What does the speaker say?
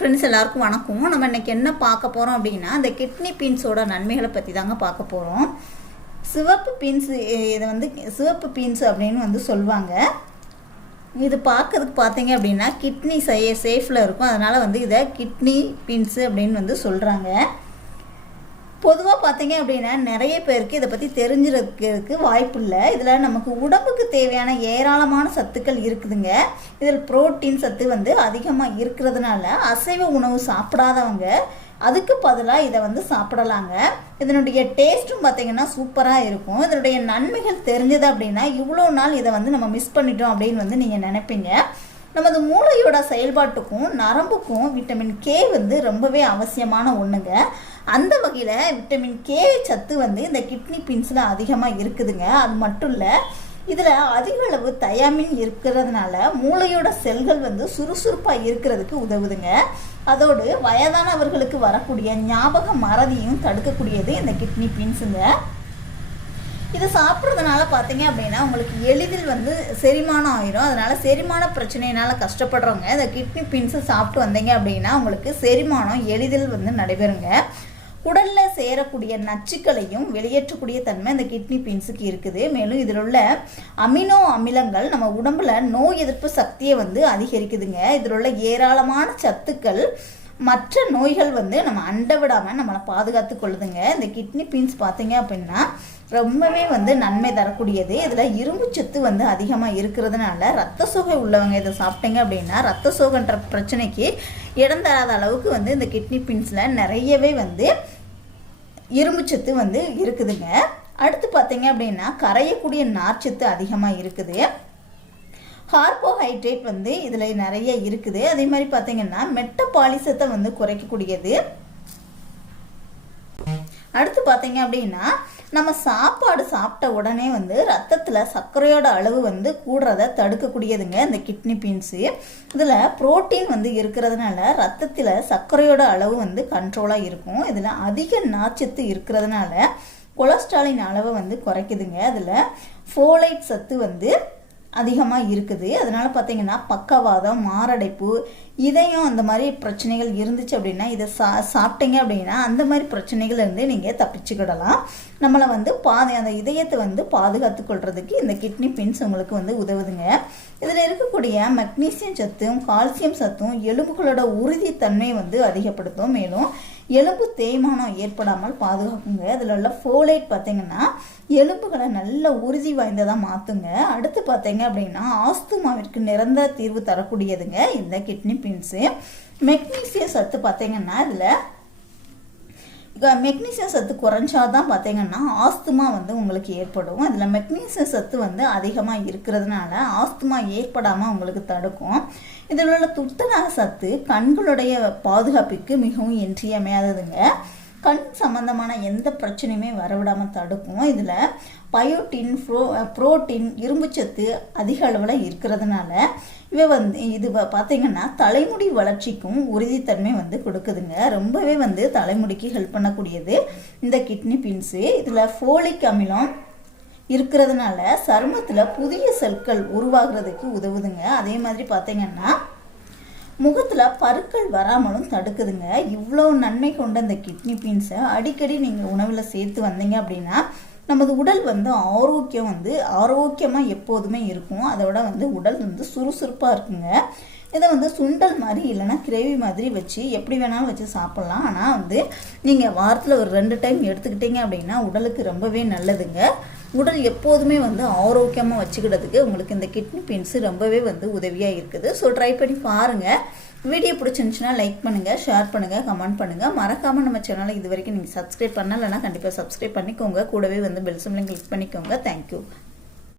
Friends எல்லாருக்கும் வணக்கம். நம்ம இன்றைக்கி என்ன பார்க்க போகிறோம் அப்படின்னா, இந்த கிட்னி பீன்ஸோட நன்மைகளை பற்றி தாங்க பார்க்க போகிறோம். சிவப்பு பீன்ஸு, இதை வந்து சிவப்பு பீன்ஸு அப்படின்னு சொல்லுவாங்க. இது பார்க்கறதுக்கு பார்த்தீங்க அப்படின்னா கிட்னி சேஃபில் இருக்கும். அதனால் இதை கிட்னி பீன்ஸு அப்படின்னு சொல்கிறாங்க. பொதுவாக பார்த்தீங்க அப்படின்னா நிறைய பேருக்கு இதை பற்றி தெரிஞ்சிருக்கிறதுக்கு வாய்ப்பு இல்லை. இதில் நமக்கு உடம்புக்கு தேவையான ஏராளமான சத்துக்கள் இருக்குதுங்க. இதில் புரோட்டீன் சத்து அதிகமாக இருக்கிறதுனால அசைவ உணவு சாப்பிடாதவங்க அதுக்கு பதிலாக இதை சாப்பிடலாங்க. இதனுடைய டேஸ்ட்டும் பார்த்தீங்கன்னா சூப்பராக இருக்கும். இதனுடைய நன்மைகள் தெரிஞ்சது அப்படின்னா இவ்வளோ நாள் இதை நம்ம மிஸ் பண்ணிட்டோம் அப்படின்னு நீங்கள் நினைப்பீங்க. நமது மூளையோட செயல்பாட்டுக்கும் நரம்புக்கும் விட்டமின் கே ரொம்பவே அவசியமான ஒன்றுங்க. அந்த வகையில் விட்டமின் கே சத்து இந்த கிட்னி பீன்ஸில் அதிகமாக இருக்குதுங்க. அது மட்டும் இல்லை, இதில் அதிக அளவு தயாமின் இருக்கிறதுனால மூளையோட செல்கள் சுறுசுறுப்பாக இருக்கிறதுக்கு உதவுதுங்க. அதோடு வயதானவர்களுக்கு வரக்கூடிய ஞாபக மறதியும் தடுக்கக்கூடியது இந்த கிட்னி பீன்ஸுங்க. இதை சாப்பிட்றதுனால பார்த்தீங்க அப்படின்னா உங்களுக்கு எளிதில் செரிமானம் ஆயிரும். அதனால் செரிமான பிரச்சனையினால் கஷ்டப்படுறவங்க இந்த கிட்னி பீன்ஸை சாப்பிட்டு வந்தீங்க அப்படின்னா உங்களுக்கு செரிமானம் எளிதில் நடைபெறுங்க. உடலில் சேரக்கூடிய நச்சுக்களையும் வெளியேற்றக்கூடிய தன்மை இந்த கிட்னி பீன்ஸுக்கு இருக்குது. மேலும் இதில் உள்ள அமினோ அமிலங்கள் நம்ம உடம்புல நோய் எதிர்ப்பு சக்தியை அதிகரிக்குதுங்க. இதில் உள்ள ஏராளமான சத்துக்கள் மற்ற நோய்கள் நம்ம அண்ட விடாமல் நம்மளை பாதுகாத்து கொள்ளுதுங்க. இந்த கிட்னி பீன்ஸ் பார்த்தீங்க அப்படின்னா ரொம்பவே நன்மை தரக்கூடியது. இதில் இரும்பு சத்து அதிகமாக இருக்கிறதுனால ரத்த சோகை உள்ளவங்க இதை சாப்பிட்டீங்க அப்படின்னா ரத்த சோகைன்ற பிரச்சனைக்கு இடம் தராத அளவுக்கு இந்த கிட்னி பீன்ஸில் நிறையவே இரும்பு சத்து இருக்குதுங்க. அடுத்து பார்த்தீங்க அப்படின்னா கரையக்கூடிய நார்ச்சத்து அதிகமாக இருக்குது. கார்போஹைட்ரேட் இதில் நிறைய இருக்குது. அதே மாதிரி பார்த்தீங்கன்னா மெட்டபாலிசத்தை குறைக்கக்கூடியது. அடுத்து பார்த்தீங்க அப்படின்னா நம்ம சாப்பாடு சாப்பிட்ட உடனே ரத்தத்தில் சர்க்கரையோட அளவு கூடுறதை தடுக்கக்கூடியதுங்க இந்த கிட்னி பீன்ஸு. இதில் புரோட்டீன் இருக்கிறதுனால ரத்தத்தில் சர்க்கரையோட அளவு கண்ட்ரோலாக இருக்கும். இதில் அதிக நார்ச்சத்து இருக்கிறதுனால கொலஸ்ட்ராலின் அளவை குறைக்குதுங்க. அதில் ஃபோலைட் சத்து அதிகமாக இருக்குது. அதனால் பார்த்தீங்கன்னா பக்கவாதம், மாரடைப்பு, இதயம் அந்த மாதிரி பிரச்சனைகள் இருந்துச்சு அப்படின்னா இதை சாப்பிட்டீங்க அப்படின்னா அந்த மாதிரி பிரச்சனைகள் இருந்து நீங்கள் தப்பிச்சுக்கிடலாம். நம்மளை அந்த இதயத்தை பாதுகாத்து கொள்றதுக்கு இந்த கிட்னி பீன்ஸ் உங்களுக்கு உதவுதுங்க. இதில் இருக்கக்கூடிய மெக்னீசியம் சத்தும் கால்சியம் சத்தும் எலும்புகளோட உறுதித்தன்மை அதிகப்படுத்தும். மேலும் எலும்பு தேய்மானம் ஏற்படாமல் பாதுகாக்குங்க. இதில் உள்ள ஃபோலைட் பார்த்தீங்கன்னா எலும்புகளை நல்ல உறுதி வாய்ந்ததாக மாற்றுங்க. அடுத்து பார்த்தீங்க அப்படின்னா ஆஸ்துமாவிற்கு நிரந்தர தீர்வு தரக்கூடியதுங்க இந்த கிட்னி பீன்ஸு. மெக்னீசியம் சத்து பார்த்தீங்கன்னா இதில் மெக்னீசியம் சத்து குறைஞ்சாதான் பார்த்தீங்கன்னா ஆஸ்துமா உங்களுக்கு ஏற்படும். இதில் மெக்னீசியம் சத்து அதிகமாக இருக்கிறதுனால ஆஸ்துமா ஏற்படாமல் உங்களுக்கு தடுக்கும். இதில் உள்ள துத்தநாக சத்து கண்களுடைய பாதுகாப்புக்கு மிகவும் இன்றியமையாததுங்க. கண் சம்பந்தமான எந்த பிரச்சனையுமே வரவிடாமல் தடுக்கும். இதில் பயோட்டின், புரோட்டீன், இரும்புச்சத்து அதிக அளவில் இருக்கிறதுனால இது பார்த்தீங்கன்னா தலைமுடி வளர்ச்சிக்கும் உறுதித்தன்மை கொடுக்குதுங்க. ரொம்பவே தலைமுடிக்கு ஹெல்ப் பண்ணக்கூடியது இந்த கிட்னி பீன்ஸு. இதில் ஃபோலிக் அமிலம் இருக்கிறதுனால சருமத்தில் புதிய செல்கள் உருவாகிறதுக்கு உதவுதுங்க. அதே மாதிரி பார்த்தீங்கன்னா முகத்தில் பருக்கள் வராமலும் தடுக்குதுங்க. இவ்வளோ நன்மை கொண்ட இந்த கிட்னி பீன்ஸை அடிக்கடி நீங்கள் உணவில் சேர்த்து வந்தீங்க அப்படின்னா நமது உடல் ஆரோக்கியம் ஆரோக்கியமாக எப்போதுமே இருக்கும். அதோட உடல் சுறுசுறுப்பாக இருக்குங்க. இதை சுண்டல் மாதிரி இல்லைன்னா கிரேவி மாதிரி வச்சு எப்படி வேணாலும் வச்சு சாப்பிட்லாம். ஆனால் நீங்கள் வாரத்தில் ஒரு 2 டைம் எடுத்துக்கிட்டீங்க அப்படின்னா உடலுக்கு ரொம்பவே நல்லதுங்க. உடல் எப்போதுமே ஆரோக்கியமாக வச்சுக்கிட்டதுக்கு உங்களுக்கு இந்த கிட்னி பீன்ஸு ரொம்பவே உதவியாக இருக்குது. ஸோ ட்ரை பண்ணி பாருங்கள். வீடியோ பிடிச்சிருந்துச்சுன்னா லைக் பண்ணுங்கள், ஷேர் பண்ணுங்கள், கமெண்ட் பண்ணுங்கள். மறக்காமல் நம்ம சேனலை இது வரைக்கும் நீங்கள் சப்ஸ்கிரைப் பண்ணலைன்னா கண்டிப்பாக சப்ஸ்கிரைப் பண்ணிக்கோங்க. கூடவே பெல் சிம்பலையும் கிளிக் பண்ணிக்கோங்க. தேங்க்யூ.